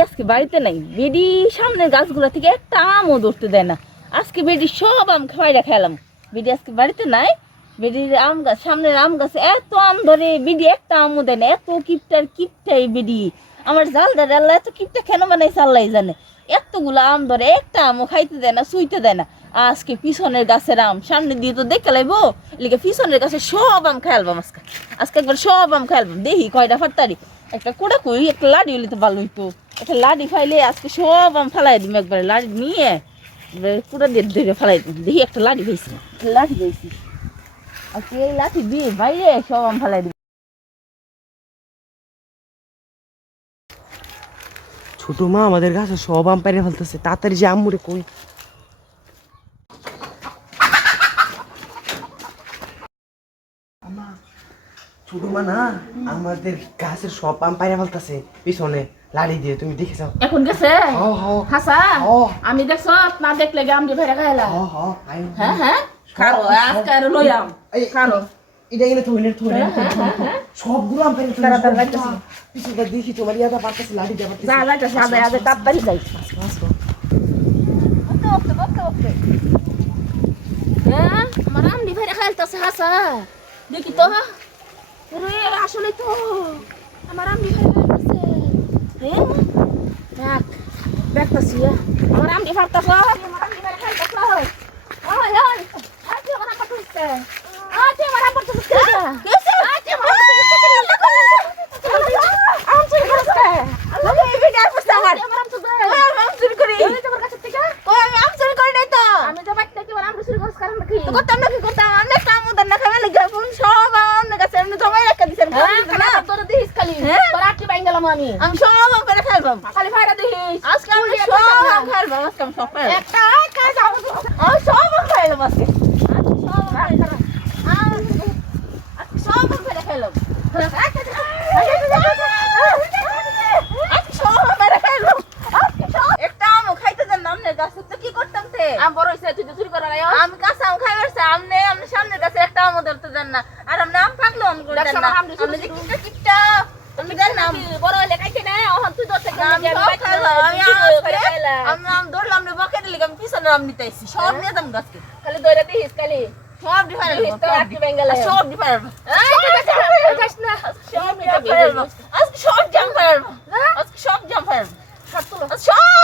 আজকে বাড়িতে নাই, বেডি সামনের গাছগুলো থেকে একটা আমও ধরতে দেয় না। আজকে বেডি সব আম খাইরা খেলাম। বেডি আজকে বাড়িতে নাই, বেডির আম গাছ, সামনের আম গাছে এত আম ধরে, বেডি একটা আমও দেয় না। এত কিপটাই বেডি। আমার জালদার আল্লাহ এত কিপটা কেন বানাইছে আল্লাহ জানে। এতগুলো আম ধরে, একটা আমও খাইতে দেয় না, শুইতে দেয় না। আজকে পিছনের গাছের আম সামনে দিয়ে তো দেখে লাইবো, এলিকে পিছনের গাছে সব আম খাইলবাম। আজকে একবার সব আম খাইলবাম। দেখি কয়টা ফাটতারি। একটা কোড়া কই, একটা লাডি হইলে তো ভালো হইতো। একটা লাডি ফাইলে আজকে সব আম ফালাই দিম একবারে। লাডি নিয়ে কুড়া দিয়ে ধরে ফালাই দিম। দেখি একটা লাডি পেয়েছি, লাঠি পেয়েছি। আজকে এই লাঠি দিয়ে বাইরে সব আম ফালাই দিম। ছোট মা আমাদের গাছে সব আম পাইরে ফেলতেছে, তাড়াতাড়ি যে আম্মুরে কই। ছোট মা না আমাদের গাছের সব আম পাইরে ফেলতেছে পিছনে লাড়ি দিয়ে, তুমি দেখে যাও। এখন গেছে হাসা, আমি দেখছ না দেখলে গাম দিয়ে ফেরা খাইলা। হ্যাঁ হ্যাঁ খারো, আজকে আর লইলাম খারো। এটা এনে থইলে সবগুলো আম পাইরে ফেলতেছে। পিছনে দেখি তোমার ইয়াটা পারতেছে, লাড়ি দিয়ে পারতেছে। যা লাইতাছে, আদে আদে তাড়াতাড়ি যাই। হ্যাঁ আমার আম দিয়ে ফেরা খাইতাছে হাসা। দেখি তো, রে আসলে তো আমার আম দিয়ে ফেরা খাইতাছে। হ্যাঁ দেখ দেখতাছি, আমার আম দিয়ে ফারতাছ, আমার আম দিয়ে ফেরা খাইতাছ। ওই ওই আজকে আমার আম পাঠাইছে, আজকে আমার আম পাঠাইছে। কেসে আজকে আমার আম পাঠাইছে। আম চুরি করছে, আমি এই ভিডিও করতে আমার আম চুরি করে। আম চুরি করি এই তোমার কাছে থেকে? কই আমি আম চুরি করি নাই তো। আমি তো বাইক থেকে আম চুরি করছ কারণ কি তো করতাম না? কি করতাম? আমি কাম উদার না খাবে লাগা ফোন সব আম না কাছে আমি জমাই রাখা দিছেন। হ্যাঁ তোর দিস খালি তোর আটটি বাইন গেলাম। আমি সব আম করে খাইবাম, খালি ফায়দা দিস। আজকে আমি সব আম খাইবাম, আজকে আমি সব খাইবাম। একটা কাজ আমি সব আম খাইলাম আজকে। আজকে সব আম খাইলাম, আজকে সব আম করে খাইলাম। একটা আমও খাইতে দেন না আমনের গাছে, তো কি করতাম তে? আম বড় হইছে তুই চুরি করা নাই? আমি কাঁচা আম খাই বেরছে, আমনে আমনে সামনের গাছে একটা আমও ধরতে দেন না। আর আমনে আম পাকলো আম করে দেন না। আমনে যে কিপটা আমি দেন না, বড় হইলে খাইতে না। এখন তুই ধরতে গেলি, আমি আম ধরলাম রে বকে দিলি, আমি পিছনে আম নিতে আইছি। সব নিয়ে যাম গাছকে, খালি দইরা দিস খালি সব ডিফারেন্ট সব ডিফারেন্ট। আজকে সব জাম পারবো, আজকে সব জাম পারবো, সব